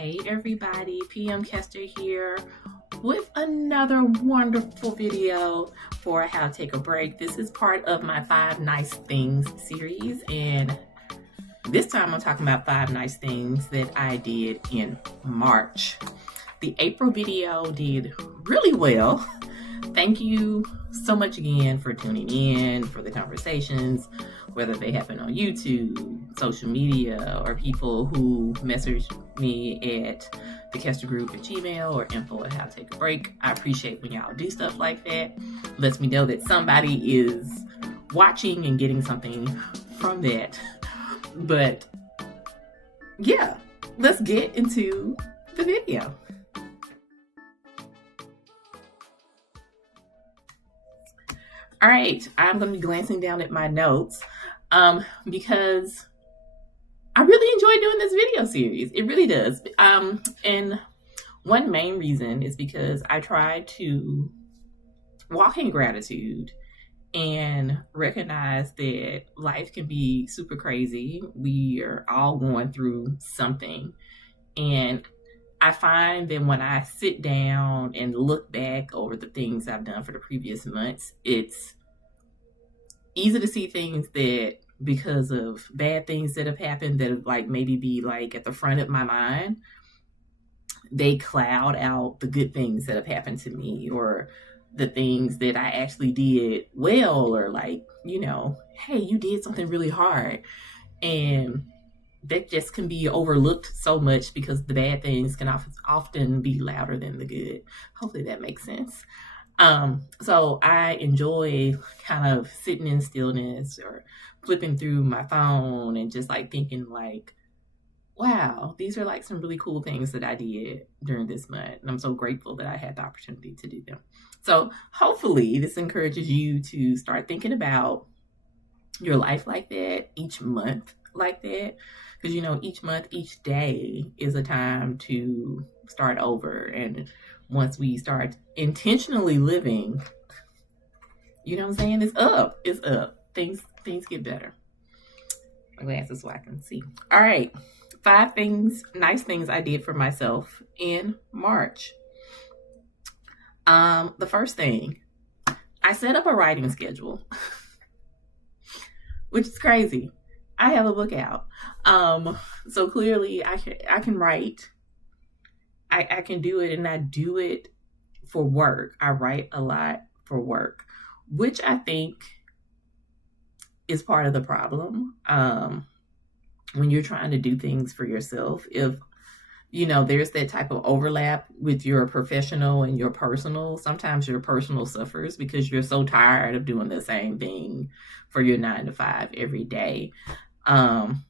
Hey everybody, PM Kester here with another wonderful video for How to Take a Break. This is part of my 5 Nice Things series, and this time I'm talking about 5 nice things that I did in March. The April video did really well. Thank you so much again for tuning in, for the conversations, whether they happen on YouTube, social media, or people who message me at the Kester Group at Gmail or info@howtotake-a-break. I appreciate when y'all do stuff like that. Lets me know that somebody is watching and getting something from that. But yeah, let's get into the video. All right, I'm going to be glancing down at my notes because I really enjoy doing this video series. It really does. And one main reason is because I try to walk in gratitude and recognize that life can be super crazy. We are all going through something. And I find that when I sit down and look back over the things I've done for the previous months, it's easy to see things that, because of bad things that have happened that have maybe be at the front of my mind, they cloud out the good things that have happened to me, or the things that I actually did well, or hey, you did something really hard. And that just can be overlooked so much because the bad things can often be louder than the good. Hopefully that makes sense. So I enjoy kind of sitting in stillness or flipping through my phone and just thinking wow, these are some really cool things that I did during this month. And I'm so grateful that I had the opportunity to do them. So hopefully this encourages you to start thinking about your life like that, each month like that. Because, each month, each day is a time to start over. And once we start intentionally living, you know what I'm saying? It's up. It's up. Things get better. My glasses so I can see. All right. 5 nice things I did for myself in March. The first thing, I set up a writing schedule, which is crazy. I have a book out. So clearly I can write. I can do it, and I do it for work. I write a lot for work, which I think is part of the problem. When you're trying to do things for yourself, if there's that type of overlap with your professional and your personal, sometimes your personal suffers because you're so tired of doing the same thing for your 9 to 5 every day. And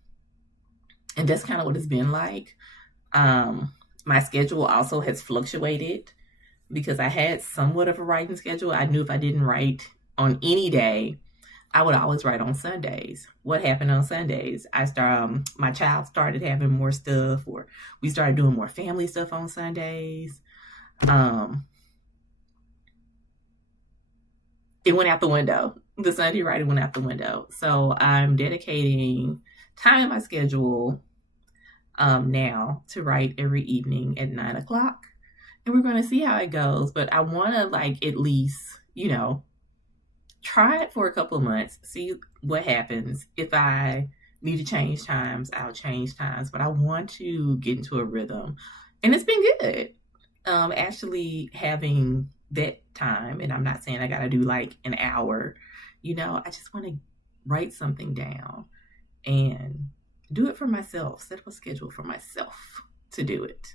that's kind of what it's been like. My schedule also has fluctuated because I had somewhat of a writing schedule. I knew if I didn't write on any day, I would always write on Sundays. What happened on Sundays? My child started having more stuff, or we started doing more family stuff on Sundays. It went out the window. The Sunday writing went out the window. So I'm dedicating time in my schedule now to write every evening at 9 o'clock. And we're going to see how it goes. But I want to at least, try it for a couple of months, see what happens. If I need to change times, I'll change times. But I want to get into a rhythm. And it's been good. Actually having that time, and I'm not saying I got to do an hour, I just want to write something down and do it for myself, set up a schedule for myself to do it.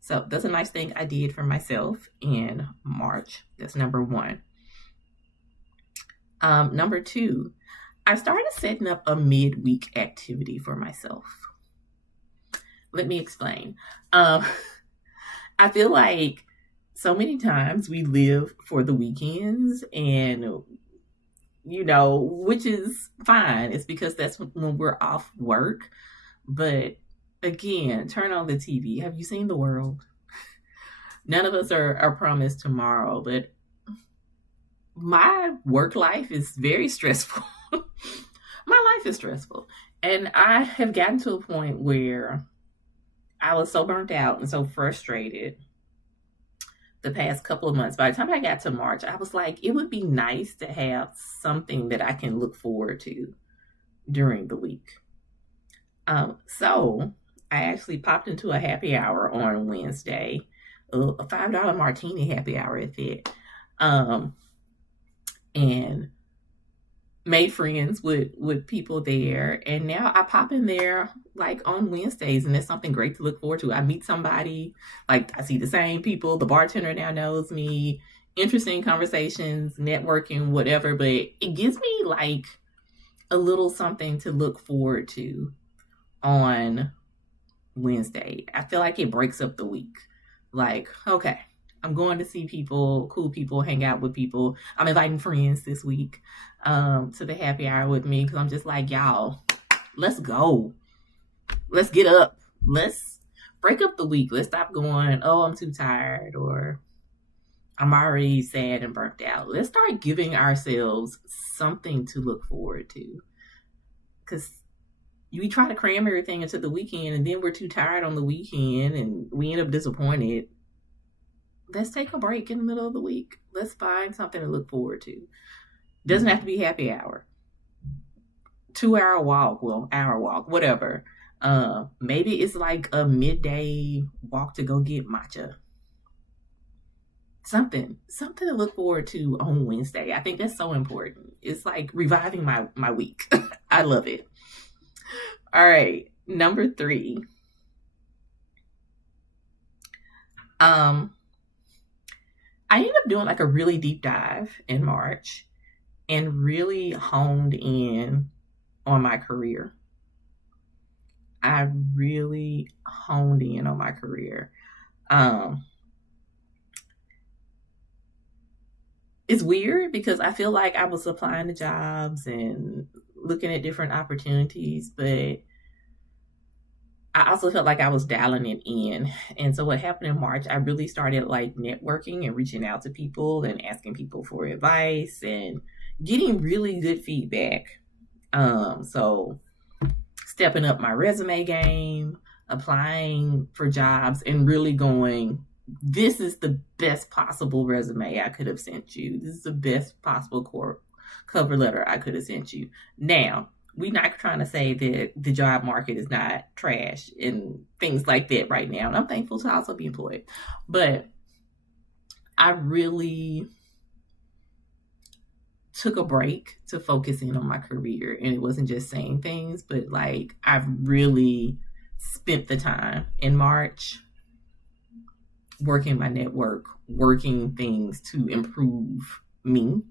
So that's a nice thing I did for myself in March. That's number 1. Number 2, I started setting up a midweek activity for myself. Let me explain. I feel like so many times we live for the weekends, and which is fine. It's because that's when we're off work. But again, turn on the TV. Have you seen the world? None of us are promised tomorrow, but my work life is very stressful. My life is stressful. And I have gotten to a point where I was so burnt out and so frustrated the past couple of months. By the time I got to March, I was like, it would be nice to have something that I can look forward to during the week. So I actually popped into a happy hour on Wednesday, a $5 martini happy hour at that, and made friends with people there. And now I pop in there like on Wednesdays, and it's something great to look forward to. I meet somebody, like I see the same people. The bartender now knows me. Interesting conversations, networking, whatever. But it gives me like a little something to look forward to on Wednesday. I feel like it breaks up the week. Like, okay, I'm going to see people, cool people, hang out with people. I'm inviting friends this week to the happy hour with me, because I'm just like, y'all, let's go. Let's get up. Let's break up the week. Let's stop going, oh, I'm too tired, or I'm already sad and burnt out. Let's start giving ourselves something to look forward to. Because we try to cram everything into the weekend, and then we're too tired on the weekend and we end up disappointed. Let's take a break in the middle of the week. Let's find something to look forward to. Doesn't have to be happy hour. 2-hour walk, well, hour walk, whatever. Maybe it's like a midday walk to go get matcha. Something to look forward to on Wednesday. I think that's so important. It's like reviving my week. I love it. All right, number 3. I ended up doing like a really deep dive in March and really honed in on my career. I really honed in on my career. It's weird because I feel like I was applying to jobs and looking at different opportunities, but I also felt like I was dialing it in. And so what happened in March, I really started like networking and reaching out to people and asking people for advice and getting really good feedback. So stepping up my resume game, applying for jobs, and really going, this is the best possible resume I could have sent you. This is the best possible cover letter I could have sent you. Now, we're not trying to say that the job market is not trash and things like that right now. And I'm thankful to also be employed. But I really took a break to focus in on my career. And it wasn't just saying things, but like I've really spent the time in March working my network, working things to improve me,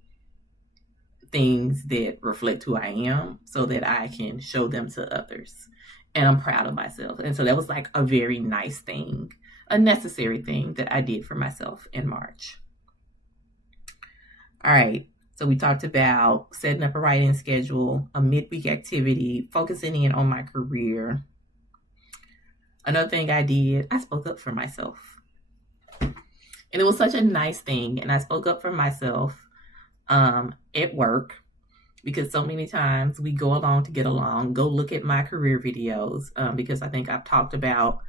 things that reflect who I am so that I can show them to others. And I'm proud of myself. And so that was like a very nice thing, a necessary thing that I did for myself in March. All right. So we talked about setting up a writing schedule, a midweek activity, focusing in on my career. Another thing I did, I spoke up for myself. And it was such a nice thing. And I spoke up for myself at work, because so many times we go along to get along. Go look at my career videos, because I think I've talked about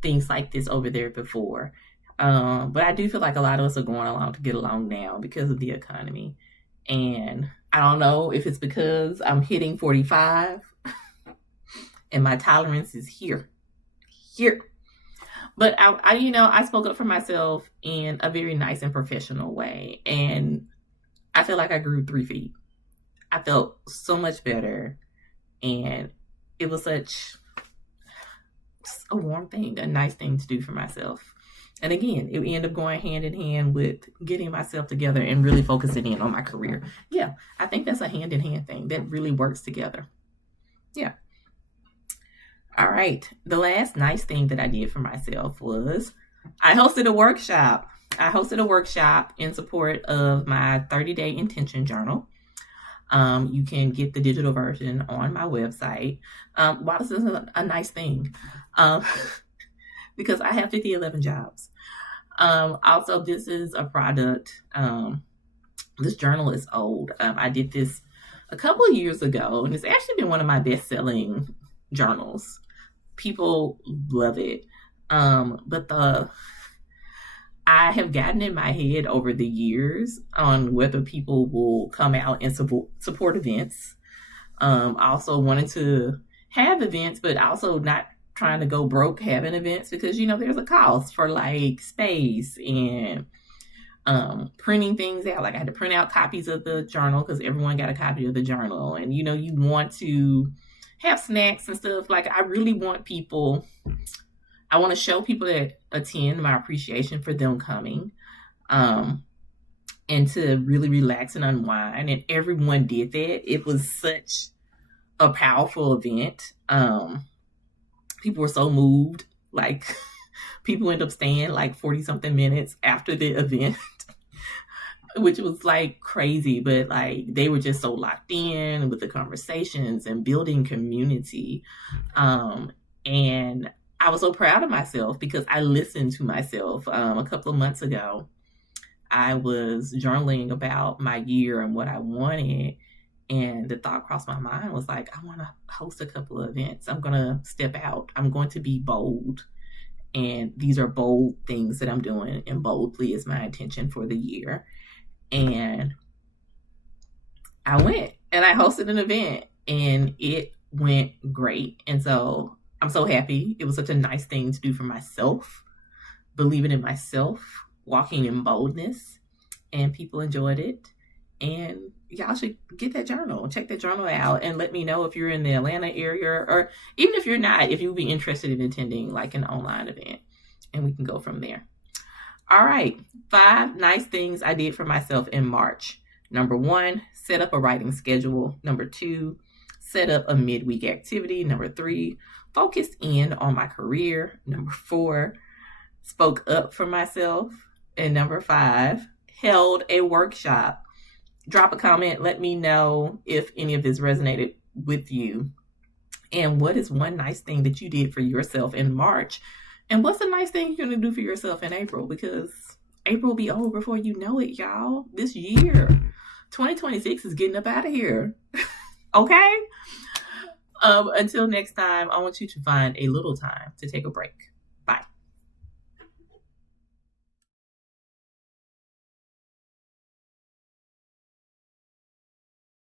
things like this over there before. But I do feel like a lot of us are going along to get along now because of the economy. And I don't know if it's because I'm hitting 45 and my tolerance is here. But I spoke up for myself in a very nice and professional way. And I feel like I grew 3 feet. I felt so much better. And it was such a warm thing, a nice thing to do for myself. And again, it ended up going hand in hand with getting myself together and really focusing in on my career. Yeah, I think that's a hand in hand thing that really works together. Yeah. All right. The last nice thing that I did for myself was I hosted a workshop. In support of my 30-day intention journal. You can get the digital version on my website. Why this is a nice thing? Because I have 5011 jobs. Also, this is a product. This journal is old. I did this a couple of years ago, and it's actually been one of my best-selling journals. People love it. But I have gotten in my head over the years on whether people will come out and support events. I also wanted to have events, but also not trying to go broke having events because, there's a cost for like space and printing things out. Like I had to print out copies of the journal because everyone got a copy of the journal. And, you want to have snacks and stuff. Like I really want people, I want to show people that attend my appreciation for them coming. And to really relax and unwind. And everyone did that. It was such a powerful event. People were so moved. Like people end up staying like 40 something minutes after the event, which was like crazy, but like they were just so locked in with the conversations and building community. And I was so proud of myself because I listened to myself. A couple of months ago, I was journaling about my year and what I wanted. And the thought crossed my mind was like, I want to host a couple of events. I'm going to step out. I'm going to be bold. And these are bold things that I'm doing. And boldly is my intention for the year. And I went and I hosted an event and it went great. And so I'm so happy. It was such a nice thing to do for myself, believing in myself, walking in boldness, and people enjoyed it. And y'all should get that journal, check that journal out, and let me know if you're in the Atlanta area, or even if you're not, if you'd be interested in attending like an online event, and we can go from there. All right, 5 nice things I did for myself in March. Number 1, set up a writing schedule. Number 2, set up a midweek activity. Number 3, focused in on my career. Number 4, spoke up for myself. And number 5, held a workshop. Drop a comment. Let me know if any of this resonated with you. And what is one nice thing that you did for yourself in March? And what's a nice thing you're going to do for yourself in April? Because April will be over before you know it, y'all. This year, 2026 is getting up out of here. Okay? Until next time, I want you to find a little time to take a break.